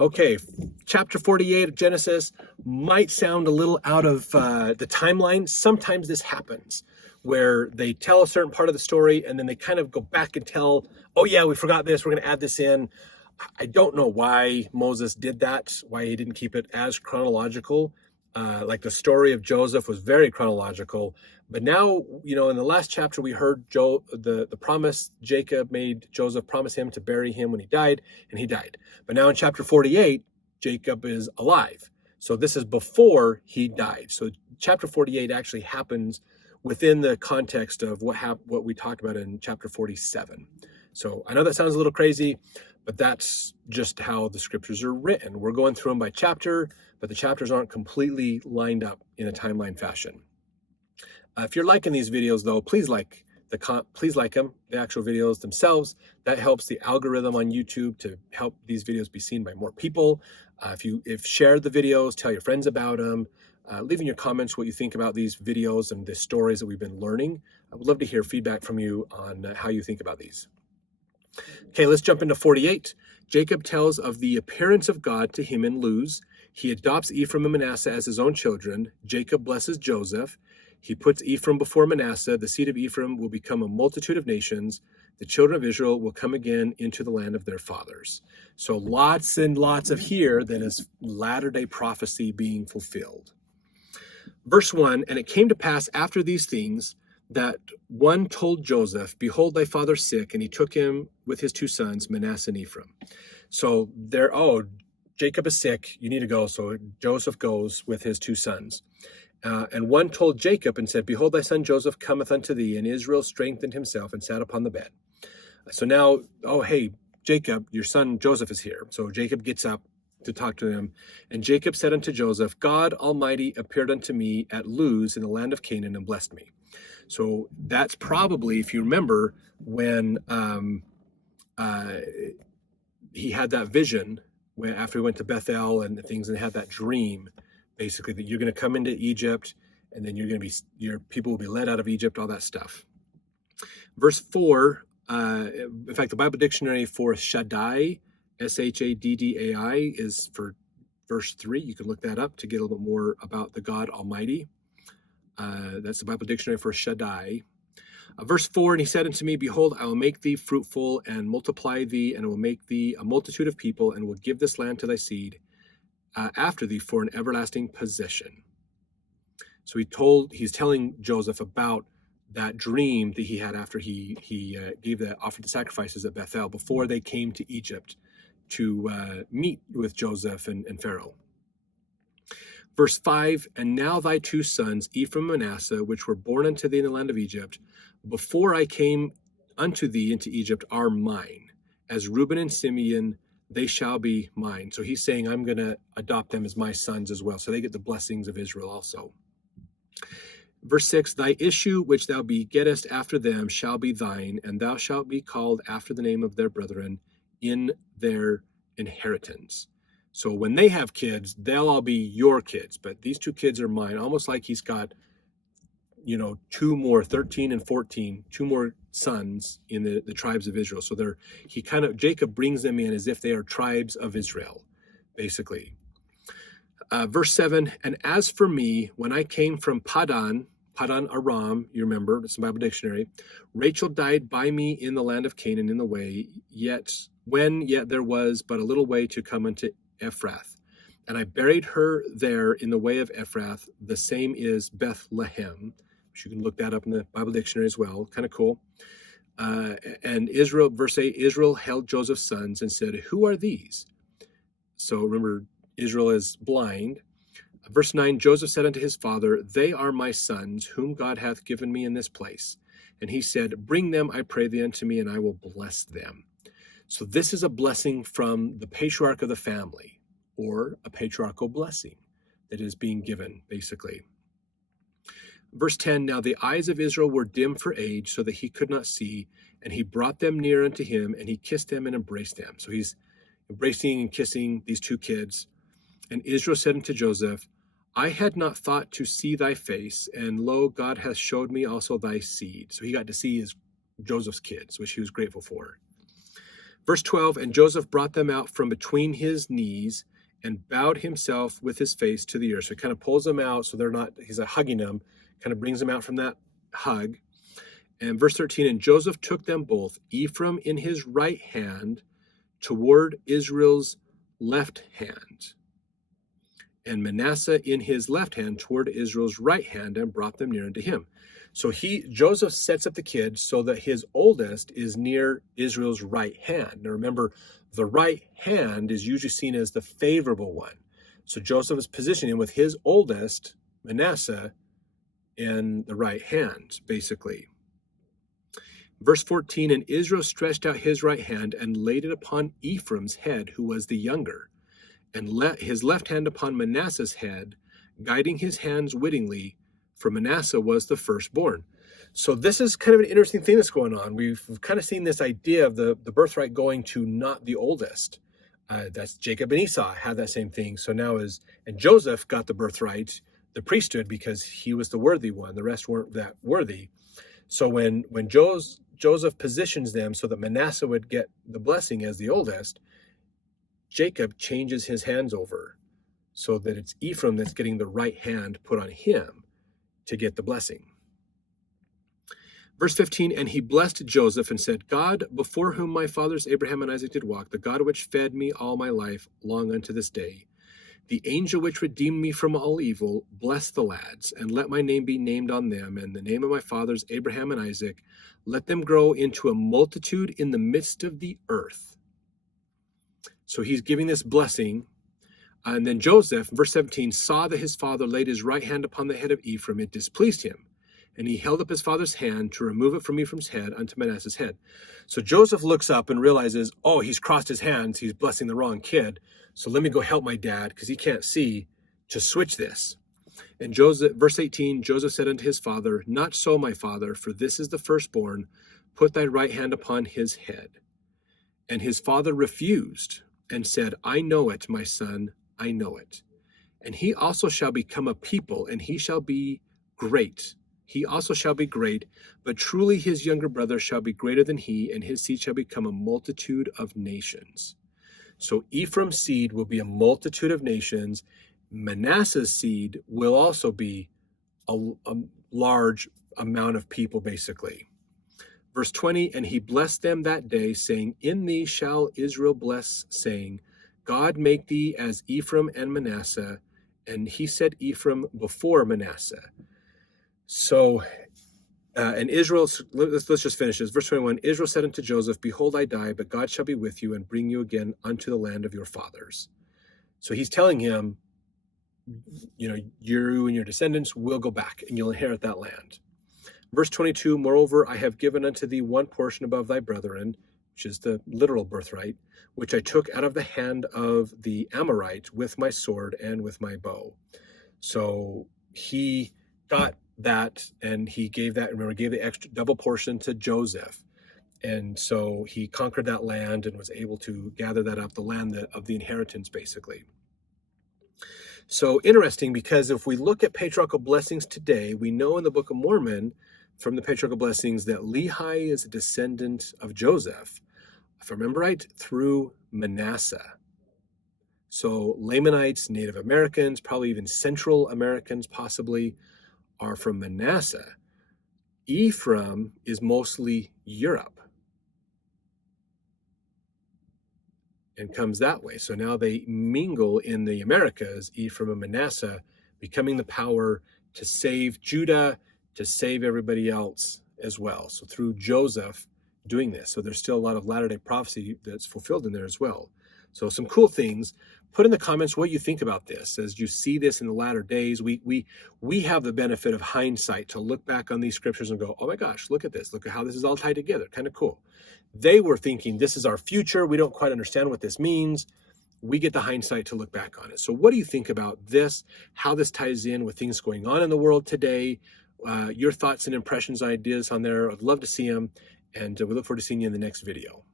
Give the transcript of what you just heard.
Okay, chapter 48 of Genesis might sound a little out of the timeline. Sometimes this happens where they tell a certain part of the story and then they kind of go back and tell, oh yeah, we forgot this, we're going to add this in. I don't know why Moses did that, why he didn't keep it as chronological. Like the story of Joseph was very chronological. But now, in the last chapter, we heard the promise Jacob made Joseph promise him to bury him when he died, and he died. But now in chapter 48, Jacob is alive. So this is before he died. So chapter 48 actually happens within the context of what we talked about in chapter 47. So I know that sounds a little crazy, but that's just how the scriptures are written. We're going through them by chapter, but the chapters aren't completely lined up in a timeline fashion. If you're liking these videos, though, please like them, the actual videos themselves. That helps the algorithm on YouTube to help these videos be seen by more people. If share the videos, tell your friends about them. Leave in your comments what you think about these videos and the stories that we've been learning. I would love to hear feedback from you on how you think about these. Okay, let's jump into 48. Jacob tells of the appearance of God to him in Luz. He adopts Ephraim and Manasseh as his own children. Jacob blesses Joseph. He puts Ephraim before Manasseh. The seed of Ephraim will become a multitude of nations. The children of Israel will come again into the land of their fathers. So lots and lots of here that is latter-day prophecy being fulfilled. Verse 1, and it came to pass after these things that one told Joseph, behold, thy father sick, and he took him with his two sons, Manasseh and Ephraim. So Jacob is sick, you need to go. So Joseph goes with his two sons. And one told Jacob and said, behold, thy son Joseph cometh unto thee. And Israel strengthened himself and sat upon the bed. So now, hey, Jacob, your son Joseph is here. So Jacob gets up to talk to him. And Jacob said unto Joseph, God Almighty appeared unto me at Luz in the land of Canaan and blessed me. So that's probably, if you remember, when he had that vision, after he went to Bethel and things and had that dream, basically, that you're going to come into Egypt and then your people will be led out of Egypt, all that stuff. Verse 4, in fact, the Bible dictionary for Shaddai, Shaddai, is for verse 3. You can look that up to get a little bit more about the God Almighty. That's the Bible dictionary for Shaddai. Verse 4, and he said unto me, behold, I will make thee fruitful and multiply thee, and I will make thee a multitude of people, and will give this land to thy seed after thee for an everlasting possession. So he's telling Joseph about that dream that he had after he offered the sacrifices at Bethel before they came to Egypt to meet with Joseph and Pharaoh. Verse 5, and now thy two sons, Ephraim and Manasseh, which were born unto thee in the land of Egypt, before I came unto thee into Egypt, are mine. As Reuben and Simeon, they shall be mine. So he's saying, I'm going to adopt them as my sons as well. So they get the blessings of Israel also. Verse 6, thy issue which thou begettest after them shall be thine, and thou shalt be called after the name of their brethren in their inheritance. So when they have kids, they'll all be your kids, but these two kids are mine. Almost like he's got, two more, 13 and 14, two more sons in the tribes of Israel. So Jacob brings them in as if they are tribes of Israel, basically. Verse 7, and as for me, when I came from Padan Aram, you remember, it's the Bible dictionary, Rachel died by me in the land of Canaan in the way, yet there was but a little way to come unto Ephrath. And I buried her there in the way of Ephrath. The same is Bethlehem. You can look that up in the Bible dictionary as well. Kind of cool. And Israel, verse 8, Israel held Joseph's sons and said, who are these? So remember, Israel is blind. Verse 9, Joseph said unto his father, they are my sons, whom God hath given me in this place. And he said, bring them, I pray thee, unto me, and I will bless them. So this is a blessing from the patriarch of the family, or a patriarchal blessing that is being given, basically. Verse 10, now the eyes of Israel were dim for age, so that he could not see, and he brought them near unto him, and he kissed them and embraced them. So he's embracing and kissing these two kids. And Israel said unto Joseph, I had not thought to see thy face, and lo, God hath showed me also thy seed. So he got to see Joseph's kids, which he was grateful for. Verse 12, and Joseph brought them out from between his knees and bowed himself with his face to the earth. So he kind of pulls them out so they're not, he's hugging them, kind of brings them out from that hug. And verse 13, and Joseph took them both, Ephraim in his right hand toward Israel's left hand, and Manasseh in his left hand toward Israel's right hand, and brought them near unto him. So Joseph sets up the kid so that his oldest is near Israel's right hand. Now remember, the right hand is usually seen as the favorable one. So Joseph is positioning with his oldest, Manasseh, in the right hand, basically. Verse 14, and Israel stretched out his right hand and laid it upon Ephraim's head, who was the younger, and his left hand upon Manasseh's head, guiding his hands wittingly, for Manasseh was the firstborn. So this is kind of an interesting thing that's going on. We've kind of seen this idea of the birthright going to not the oldest. That's Jacob and Esau had that same thing. So now and Joseph got the birthright, the priesthood, because he was the worthy one. The rest weren't that worthy. So when Joseph positions them so that Manasseh would get the blessing as the oldest, Jacob changes his hands over so that it's Ephraim that's getting the right hand put on him to get the blessing. Verse 15, and he blessed Joseph and said, God, before whom my fathers Abraham and Isaac did walk, the God which fed me all my life long unto this day, the angel which redeemed me from all evil, bless the lads, and let my name be named on them, and the name of my fathers Abraham and Isaac, let them grow into a multitude in the midst of the earth. So he's giving this blessing. And then Joseph, verse 17, saw that his father laid his right hand upon the head of Ephraim. It displeased him. And he held up his father's hand to remove it from Ephraim's head unto Manasseh's head. So Joseph looks up and realizes, oh, he's crossed his hands. He's blessing the wrong kid. So let me go help my dad, because he can't see, to switch this. And Joseph, verse 18, Joseph said unto his father, not so, my father, for this is the firstborn. Put thy right hand upon his head. And his father refused and said, I know it, my son, I know it. And he also shall become a people, and he shall be great. He also shall be great, but truly his younger brother shall be greater than he, and his seed shall become a multitude of nations. So Ephraim's seed will be a multitude of nations. Manasseh's seed will also be a large amount of people, basically. Verse 20, and he blessed them that day, saying, in thee shall Israel bless, saying, God make thee as Ephraim and Manasseh. And he said Ephraim before Manasseh. So, and Israel, let's just finish this. Verse 21, Israel said unto Joseph, behold, I die, but God shall be with you and bring you again unto the land of your fathers. So he's telling him, you and your descendants will go back and you'll inherit that land. Verse 22, moreover, I have given unto thee one portion above thy brethren, which is the literal birthright, which I took out of the hand of the Amorite with my sword and with my bow. So he got that, and he gave that, remember, gave the extra double portion to Joseph. And so he conquered that land and was able to gather that up, the land of the inheritance, basically. So interesting, because if we look at patriarchal blessings today, we know in the Book of Mormon from the patriarchal blessings that Lehi is a descendant of Joseph, if I remember right, through Manasseh. So Lamanites, Native Americans, probably even Central Americans possibly, are from Manasseh. Ephraim is mostly Europe and comes that way. So now they mingle in the Americas, Ephraim and Manasseh, becoming the power to save Judah, to save everybody else as well. So through Joseph doing this. So there's still a lot of latter-day prophecy that's fulfilled in there as well. So some cool things. Put in the comments what you think about this. As you see this in the latter days, we have the benefit of hindsight to look back on these scriptures and go, oh my gosh, look at this. Look at how this is all tied together. Kind of cool. They were thinking this is our future. We don't quite understand what this means. We get the hindsight to look back on it. So what do you think about this? How this ties in with things going on in the world today? Your thoughts and impressions, ideas on there. I'd love to see them. And we look forward to seeing you in the next video.